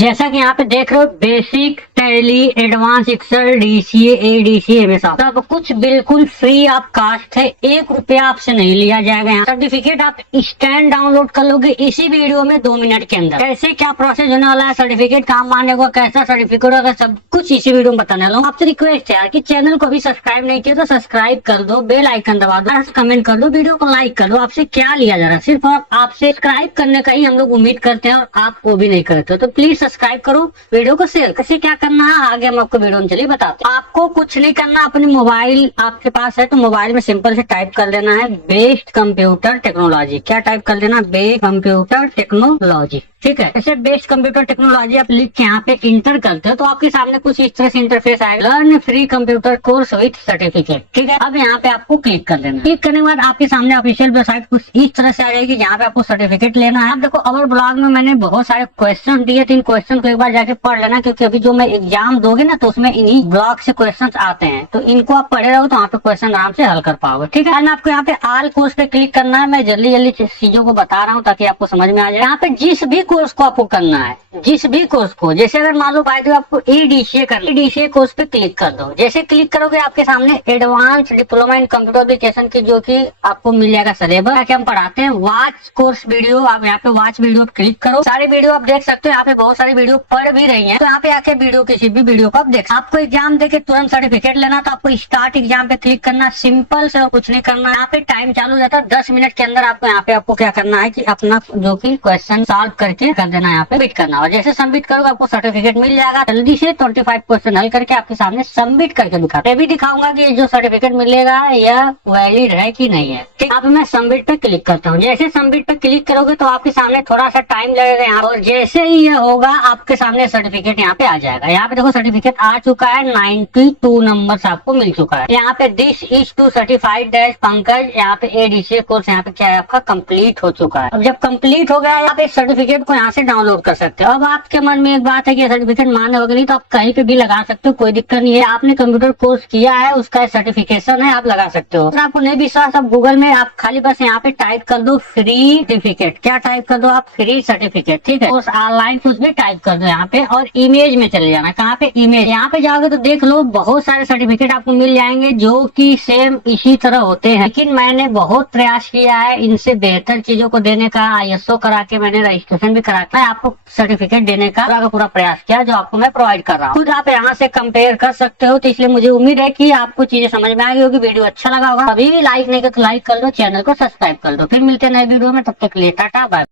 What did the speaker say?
जैसा कि यहाँ पे देख रहे हो, basic, Tally, advance Excel, DCA, ADCA में सब कुछ बिल्कुल फ्री ऑफ कास्ट है। 1 रुपया आपसे नहीं लिया जाएगा। यहाँ सर्टिफिकेट आप इंस्टेंट डाउनलोड कर लोगे इसी वीडियो में 2 मिनट के अंदर। कैसे क्या प्रोसेस होने वाला है, सर्टिफिकेट काम मारने को, कैसा सर्टिफिकेट होगा, सब कुछ इसी वीडियो में बताने वाला हूँ। आपसे रिक्वेस्ट है यार कि चैनल को भी सब्सक्राइब नहीं किया तो सब्सक्राइब कर दो, बेल आइकन दबा दो, कमेंट कर दो, वीडियो को लाइक कर दो। आपसे क्या लिया जा रहा है, सिर्फ और आपसे सब्सक्राइब करने का ही हम लोग उम्मीद करते हैं और आप वो भी नहीं करते, तो प्लीज सब्सक्राइब करो, वीडियो को शेयर। कैसे क्या करना है आगे हम आपको वीडियो में चलिए बताते हैं। आपको कुछ नहीं करना, अपनी मोबाइल आपके पास है तो मोबाइल में सिंपल से टाइप कर देना है बेस्ट कंप्यूटर टेक्नोलॉजी। क्या टाइप कर देना, बेस्ट कंप्यूटर टेक्नोलॉजी। ठीक है, ऐसे बेस्ट कंप्यूटर टेक्नोलॉजी आप लिख के यहाँ पे इंटर करते हो तो आपके सामने कुछ इस तरह से इंटरफेस आएगा, learn free computer course with certificate. ठीक है, अब यहाँ पे आपको क्लिक कर देना। क्लिक करने के बाद आपके सामने ऑफिशियल वेबसाइट कुछ इस तरह से आ जाएगी जहाँ पे आपको सर्टिफिकेट लेना है। आप देखो, अवर ब्लॉग में मैंने बहुत सारे क्वेश्चन दिए थे, इन क्वेश्चन को एक बार जाके पढ़ लेना, क्योंकि अभी जो मैं एग्जाम दोगे ना तो उसमें इन्हीं ब्लॉग से क्वेश्चन आते हैं, तो इनको आप पढ़े रहो तो वहाँ पे क्वेश्चन आराम से हल कर पाओगे। ठीक है, आपको यहाँ पे ऑल कोर्स पे क्लिक करना है। मैं जल्दी जल्दी चीजों को बता रहा हूँ ताकि आपको समझ में आ जाए। यहाँ पे जिस भी कोर्स को आपको करना है, जिस भी कोर्स को, जैसे अगर मान लो बाय द वे आपको एडीसीए करना है, एडीसीए कोर्स पे क्लिक कर दो। जैसे क्लिक करोगे आपके सामने advance diploma in computer application की जो कि आपको मिल जाएगा सिलेबस कि हम पढ़ाते हैं। वॉच कोर्स वीडियो, आप यहाँ पे वॉच वीडियो क्लिक करो। सारे वीडियो आप देख सकते हो, यहाँ पे बहुत सारी वीडियो पढ़ भी रही है, तो यहाँ पे आके वीडियो किसी भी वीडियो को आप देख। आपको एग्जाम देके तुरंत सर्टिफिकेट लेना तो आपको स्टार्ट एग्जाम पे क्लिक करना, सिंपल से, और कुछ नहीं करना। यहाँ पे टाइम चालू हो जाता है 10 मिनट के अंदर। आपको यहाँ पे आपको क्या करना है कि अपना जो कि क्वेश्चन सॉल्व करके कर देना, यहाँ पे सबमिट करना, और जैसे सबमिट करोगे आपको सर्टिफिकेट मिल जाएगा। जल्दी से 25% हल करके आपके सामने सबमिट करके दिखा, ये भी दिखाऊंगा कि जो सर्टिफिकेट मिलेगा यह वैलिड है कि नहीं है। ठीक, अब मैं सबमिट पे क्लिक करता हूँ। जैसे सबमिट पे क्लिक करोगे तो आपके सामने थोड़ा सा टाइम लगेगा यहाँ, और जैसे ही ये होगा आपके सामने सर्टिफिकेट यहाँ पे आ जाएगा। यहाँ पे देखो सर्टिफिकेट आ चुका है, 92 नंबर आपको मिल चुका है। यहाँ पे this is to certified dash Pankaj, यहाँ पे एडीसीए कोर्स यहाँ पे क्या है आपका कंप्लीट हो चुका है। अब जब कंप्लीट हो गया आप इस सर्टिफिकेट को यहाँ से डाउनलोड कर सकते हो। अब आपके मन में एक बात है कि सर्टिफिकेट मान्य होगा नहीं, तो आप कहीं पे भी लगा सकते हो, कोई दिक्कत नहीं है। आपने कंप्यूटर कोर्स किया है, उसका सर्टिफिकेशन है, आप लगा सकते हो। अगर आपको नहीं विश्वास, आप गूगल में आप खाली बस यहाँ पे टाइप कर दो फ्री सर्टिफिकेट। क्या टाइप कर दो आप, फ्री सर्टिफिकेट। ठीक है, उस ऑनलाइन कुछ भी टाइप कर दो यहाँ पे, और इमेज में चले जाना। कहाँ पे, इमेज। यहाँ पे जाओगे तो देख लो बहुत सारे सर्टिफिकेट आपको मिल जाएंगे जो कि सेम इसी तरह होते हैं, लेकिन मैंने बहुत प्रयास किया है इनसे बेहतर चीजों को देने का। ISO करा के मैंने रजिस्ट्रेशन भी करा के आपको सर्टिफिकेट देने का पूरा प्रयास किया, जो आपको मैं प्रोवाइड कर रहा हूँ। खुद आप यहाँ से कंपेयर कर सकते हो। तो इसलिए मुझे उम्मीद है कि आपको चीजें समझ में आ गई होगी, वीडियो अच्छा लगा होगा। अभी भी लाइक नहीं किया तो लाइक कर दो, चैनल को सब्सक्राइब कर दो। फिर मिलते हैं नए वीडियो में, तब तक के लिए टाटा बाय।